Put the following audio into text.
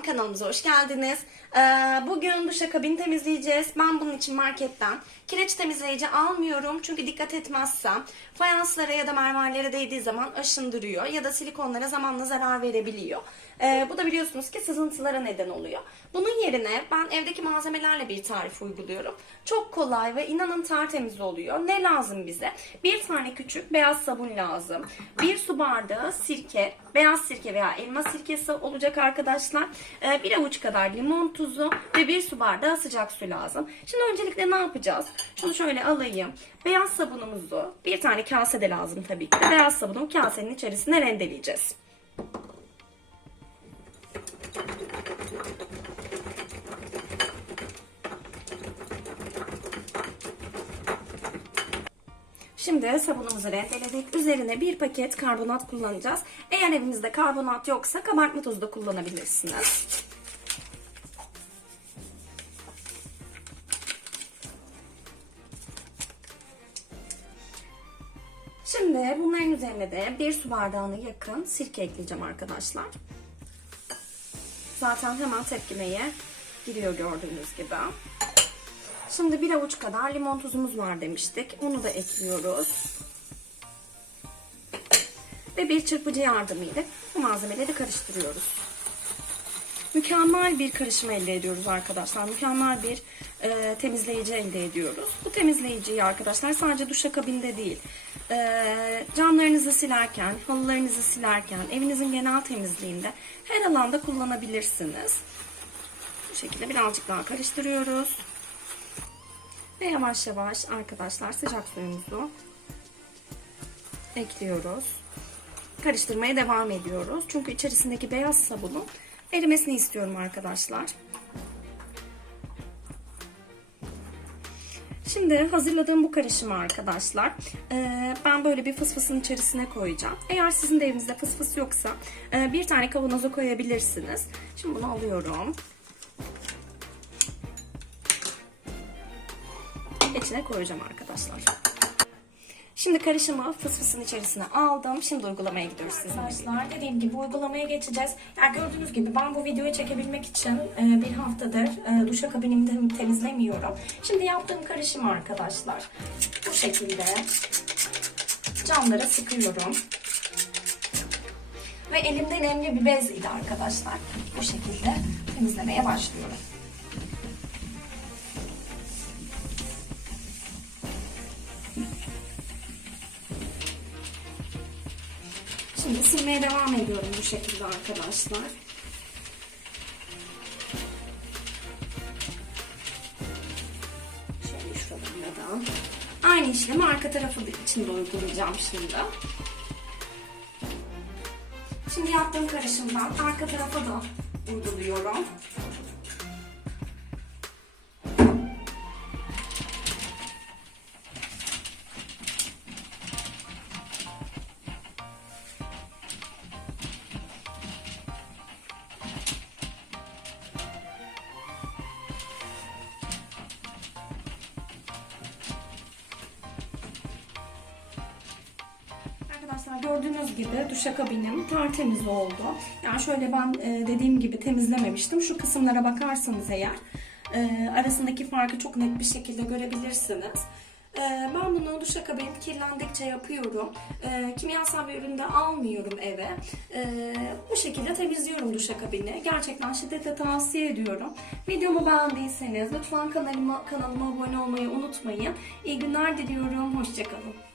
kanalımıza hoş geldiniz. Ee, bugün duşakabini temizleyeceğiz. Ben bunun için marketten kireç temizleyici almıyorum. Çünkü dikkat etmezsem fayanslara ya da mermerlere değdiği zaman aşındırıyor ya da silikonlara zamanla zarar verebiliyor. Ee, bu da biliyorsunuz ki sızıntılara neden oluyor. Bunun yerine ben evdeki malzemelerle bir tarif uyguluyorum. Çok kolay ve inanın tertemiz oluyor. Ne lazım bize? Bir tane küçük beyaz sabun lazım. Bir su bardağı sirke, beyaz sirke veya elma sirkesi olacak arkadaşlar. Ee, bir avuç kadar limon tuzu ve bir su bardağı sıcak su lazım. Şimdi öncelikle ne yapacağız? Şunu şöyle alayım. Beyaz sabunumuzu bir tane kase de lazım tabii ki. Beyaz sabunu kasenin içerisine rendeleyeceğiz. Şimdi sabunumuzu rendeledik. Üzerine bir paket karbonat kullanacağız. Eğer evinizde karbonat yoksa kabartma tozu da kullanabilirsiniz. Şimdi bunların üzerine de bir su bardağına yakın sirke ekleyeceğim arkadaşlar. Zaten hemen tepkimeye giriyor gördüğünüz gibi. Şimdi bir avuç kadar limon tuzumuz var demiştik. Onu da ekliyoruz. Ve bir çırpıcı yardımıyla bu malzemeleri karıştırıyoruz. Mükemmel bir karışım elde ediyoruz arkadaşlar. Mükemmel bir e, temizleyici elde ediyoruz. Bu temizleyiciyi arkadaşlar sadece duşakabinde değil, e, camlarınızı silerken, halılarınızı silerken, evinizin genel temizliğinde her alanda kullanabilirsiniz. Bu şekilde birazcık daha karıştırıyoruz. Ve yavaş yavaş arkadaşlar sıcak suyumuzu ekliyoruz. Karıştırmaya devam ediyoruz. Çünkü içerisindeki beyaz sabunun erimesini istiyorum arkadaşlar. Şimdi hazırladığım bu karışımı arkadaşlar e, ben böyle bir fısfısın içerisine koyacağım. Eğer sizin de evinizde fısfıs yoksa e, bir tane kavanoza koyabilirsiniz. Şimdi bunu alıyorum. İçine koyacağım arkadaşlar. Şimdi karışımı fısfısın içerisine aldım. Şimdi uygulamaya gidiyoruz sizinle. Arkadaşlar dediğim gibi uygulamaya geçeceğiz. Yani gördüğünüz gibi ben bu videoyu çekebilmek için e, bir haftadır e, duşakabinimi temizlemiyorum. Şimdi yaptığım karışımı arkadaşlar bu şekilde camlara sıkıyorum. Ve elimde nemli bir bez ile arkadaşlar bu şekilde temizlemeye başlıyorum. Şimdi silmeye devam ediyorum bu şekilde arkadaşlar. Şöyle şuradan da. Aynı işlemi arka tarafı için de uygulayacağım şimdi. Şimdi yaptığım karışımdan arka tarafa da uyguluyorum. Gördüğünüz gibi duşakabinim tertemiz oldu. Yani şöyle ben e, dediğim gibi temizlememiştim. Şu kısımlara bakarsanız eğer e, arasındaki farkı çok net bir şekilde görebilirsiniz. E, ben bunu duşakabin kirlendikçe yapıyorum. Kimyasal bir üründe almıyorum eve. Bu şekilde temizliyorum duşakabini. Gerçekten şiddetle tavsiye ediyorum. Videomu beğendiyseniz lütfen kanalıma, kanalıma abone olmayı unutmayın. İyi günler diliyorum. Hoşçakalın.